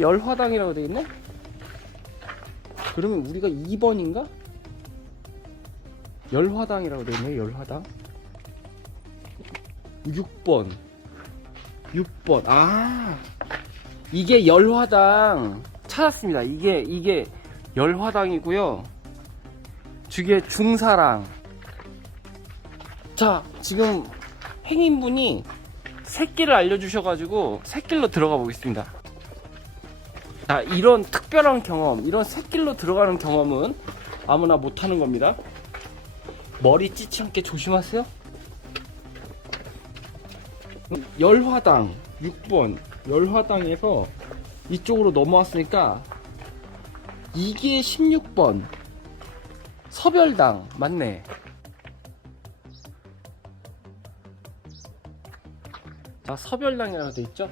어 열화당이라고 돼 있네. 그러면 우리가 2번인가? 열화당이라고 돼 있네. 열화당. 6번. 6번. 아. 이게 열화당 찾았습니다. 이게 이게 열화당이고요. 저게 중사랑. 자, 지금 행인분이 새길을 알려주셔가지고 새길로 들어가 보겠습니다. 자, 이런 특별한 경험, 이런 새길로 들어가는 경험은 아무나 못하는 겁니다. 머리 찢지 않게 조심하세요. 열화당 6번 열화당에서 이쪽으로 넘어왔으니까 이게 16번 서별당 맞네. 자 서별당이라고 돼 있죠?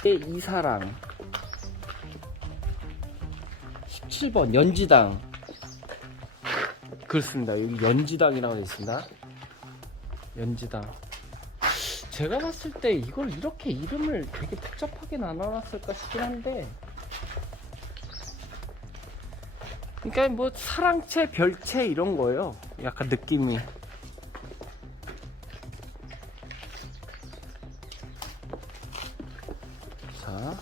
이게 이사랑 17번 연지당 그렇습니다. 여기 연지당이라고 돼 있습니다. 연지당. 제가 봤을 때 이걸 이렇게 이름을 되게 복잡하게 나눠놨을까 싶긴 한데 그러니까 뭐 사랑채, 별채 이런 거예요. 약간 느낌이. 자,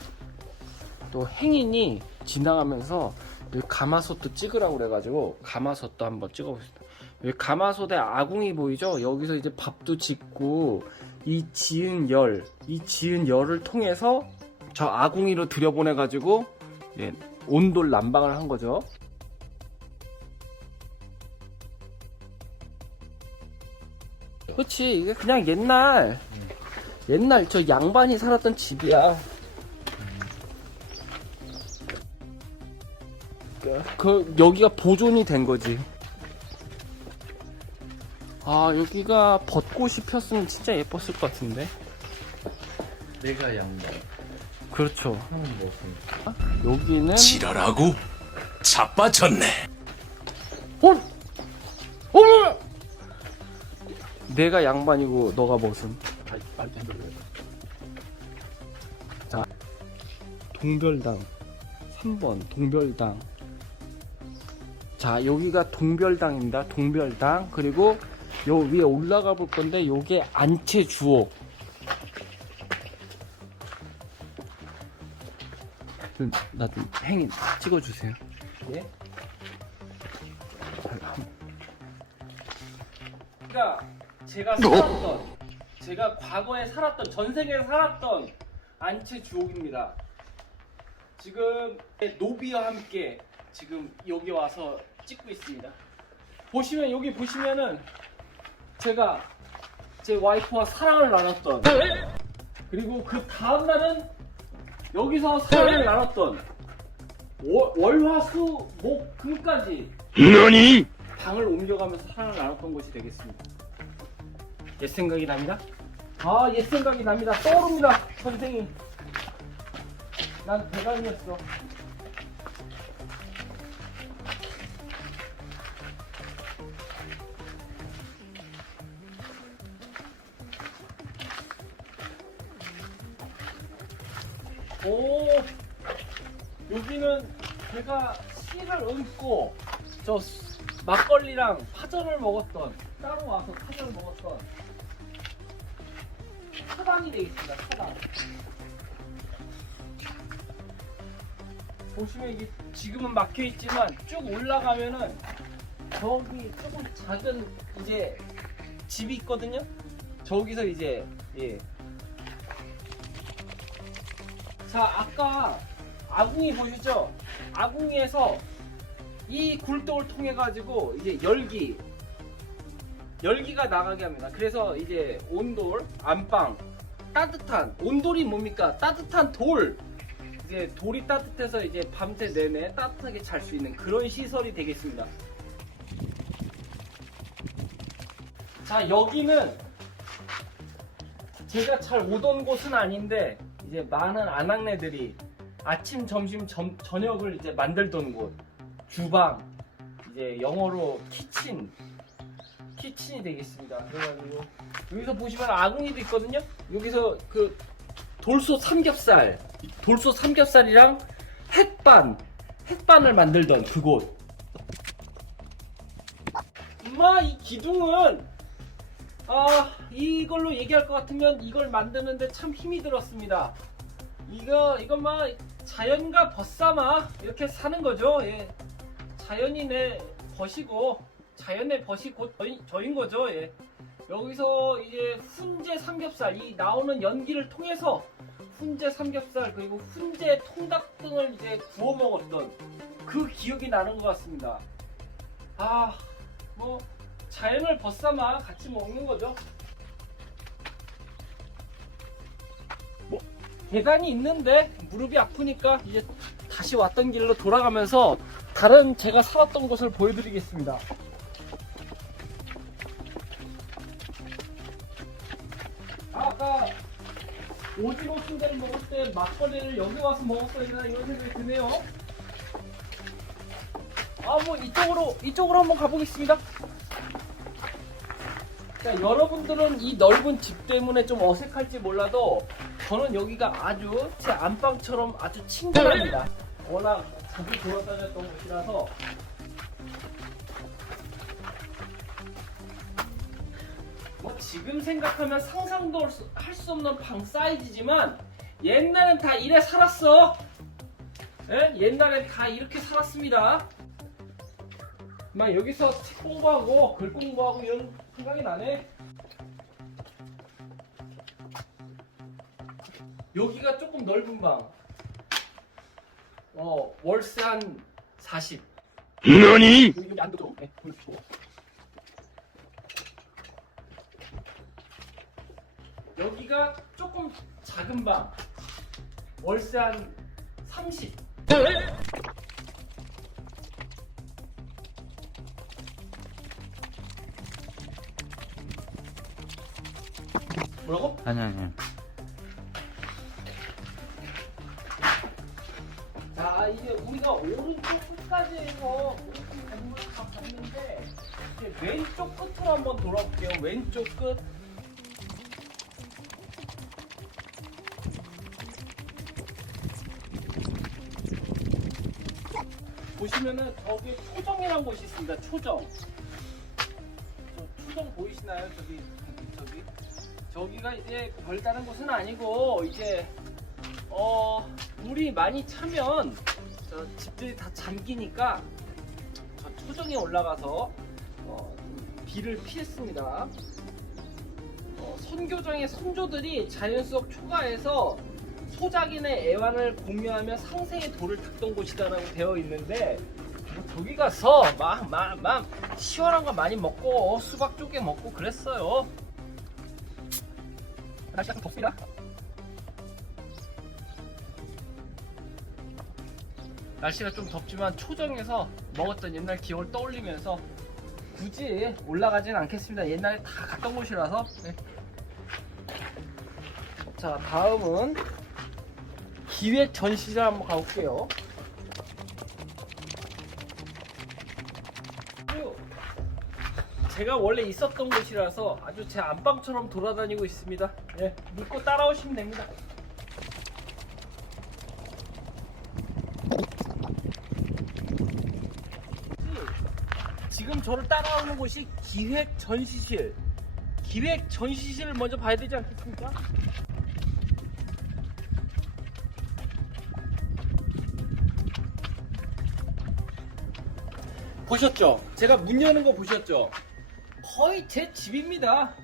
또 행인이 지나가면서 여기 가마솥도 찍으라고 그래가지고 가마솥도 한번 찍어보겠습니다. 여기 가마솥에 아궁이 보이죠? 여기서 이제 밥도 짓고 이 지은 열, 이 지은 열을 통해서 저 아궁이로 들여보내가지고 예, 온돌 난방을 한 거죠. 그렇지 이게 그냥 옛날 옛날 저 양반이 살았던 집이야. 그 여기가 보존이 된 거지. 아 여기가 벚꽃이 폈으면 진짜 예뻤을 것 같은데. 내가 양반 그렇죠. 하는 모습 여기는 지랄하고 자빠졌네. 어? 어머! 내가 양반이고 너가 무슨? 빨리 돌려 동별당 3번 동별당 자 여기가 동별당입니다. 동별당. 그리고 요 위에 올라가 볼 건데 요게 안채 주옥. 좀, 나좀 행인 찍어주세요. 예? 그러니까 제가 살았던 제가 과거에 살았던 전생에 살았던 안채 주옥입니다. 지금 노비와 함께 지금 여기 와서 찍고 있습니다. 보시면 여기 보시면은 제가 제 와이프와 사랑을 나눴던 그리고 그 다음 날은 여기서 사랑을 나눴던 월, 월화수 목 금까지 너니? 방을 옮겨가면서 사랑을 나눴던 곳이 되겠습니다. 옛 생각이 납니다. 아, 옛 생각이 납니다. 떠오릅니다, 선생님. 난 대감이었어. 오, 여기는 제가 씨를 얹고 저 수- 막걸리랑 파전을 먹었던 따로 와서 파전을 먹었던 차당이 되겠습니다. 차당. 보시면 이게 지금은 막혀 있지만 쭉 올라가면은 저기 조금 작은 이제 집이 있거든요. 저기서 이제 예. 자 아까 아궁이 보시죠? 아궁이에서 이 굴독을 통해 가지고 이제 열기 열기가 나가게 합니다. 그래서 이제 온돌, 안방, 따뜻한 온돌이 뭡니까? 따뜻한 돌. 이제 돌이 따뜻해서 이제 밤새 내내 따뜻하게 잘 수 있는 그런 시설이 되겠습니다. 자 여기는 제가 잘 오던 곳은 아닌데 이제 많은 아낙네들이 아침, 점심, 점- 저녁을 이제 만들던 곳 주방 이제 영어로 키친 키친이 되겠습니다. 그래가지고 여기서 보시면 아궁이도 있거든요. 여기서 그 돌솥 삼겹살, 돌솥 삼겹살이랑 햇반, 햇반을 만들던 그곳. 엄마 이 기둥은 아 이걸로 얘기할 것 같으면 이걸 만드는데 참 힘이 들었습니다. 이거 이거 막 자연과 벗삼아 이렇게 사는 거죠. 예. 자연이 내 벗이고 자연의 벗이 곧 저인 거죠. 예. 여기서 이제 훈제 삼겹살 이 나오는 연기를 통해서 훈제 삼겹살 그리고 훈제 통닭 등을 이제 구워 먹었던 그 기억이 나는 것 같습니다. 아, 뭐 자연을 벗삼아 같이 먹는 거죠. 계단이 있는데 무릎이 아프니까 이제 다시 왔던 길로 돌아가면서 다른 제가 살았던 곳을 보여드리겠습니다. 아까 오징어 순대를 먹을 때 막걸리를 여기 와서 먹었어야 되나 이런 생각이 드네요. 아 뭐 이쪽으로 이쪽으로 한번 가보겠습니다. 자, 여러분들은 이 넓은 집 때문에 좀 어색할지 몰라도 저는 여기가 아주 제 안방처럼 아주 친근합니다. 워낙 자주 돌아다녔던 곳이라서 뭐 지금 생각하면 상상도 할 수 없는 방 사이즈지만 옛날엔 다 이래 살았어. 예? 옛날엔 다 이렇게 살았습니다. 막 여기서 책 공부하고 글 공부하고 이런 생각이 나네. 여기가 조금 넓은 방. 어 월세 한 40. 너니? 여기 여기 안도 좀. 네, 보여주시고. 여기가 조금 작은 방. 월세 한 30. 뭐라고? 아니 아니. 자 이제 우리가 오른쪽 끝까지 해서 오른쪽 건물 다 봤는데 이제 왼쪽 끝으로 한번 돌아볼게요. 왼쪽 끝. 보시면은 저기 초정이라는 곳이 있습니다. 초정. 저 초정 보이시나요? 저기 저기. 저기가 이제 별다른 곳은 아니고 이제 어 물이 많이 차면 저 집들이 다 잠기니까 저 초정에 올라가서 어, 비를 피했습니다. 어, 선교정의 선조들이 자연 속 초가에서 소작인의 애완을 공유하며 상생의 돌을 닦던 곳이다라고 되어 있는데 뭐 저기 가서 막막막 시원한 거 많이 먹고 수박 쪼개 먹고 그랬어요. 날씨가 좀 덥습니다. 날씨가 좀 덥지만 초정에서 먹었던 옛날 기억을 떠올리면서 굳이 올라가진 않겠습니다. 옛날에 다 갔던 곳이라서. 네. 자, 다음은 기획 전시장 한번 가볼게요. 제가 원래 있었던 곳이라서 아주 제 안방처럼 돌아다니고 있습니다. 네, 믿고 따라오시면 됩니다. 지금 저를 따라오는 곳이 기획 전시실. 기획 전시실을 먼저 봐야 되지 않겠습니까? 보셨죠? 제가 문 여는 거 보셨죠? 거의 제 집입니다.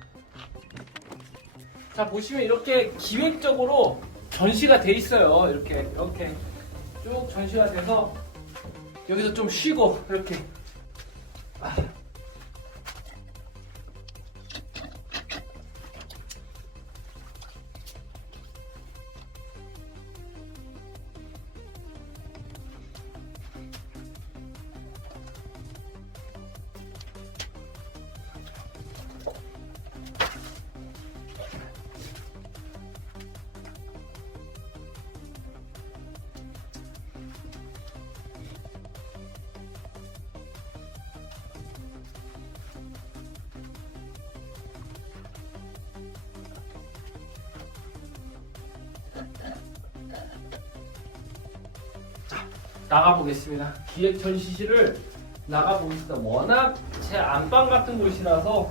자 보시면 이렇게 기획적으로 전시가 돼 있어요. 이렇게 이렇게 쭉 전시가 돼서 여기서 좀 쉬고 이렇게 나가보겠습니다. 기획 전시실을 나가보겠습니다. 워낙 제 안방 같은 곳이라서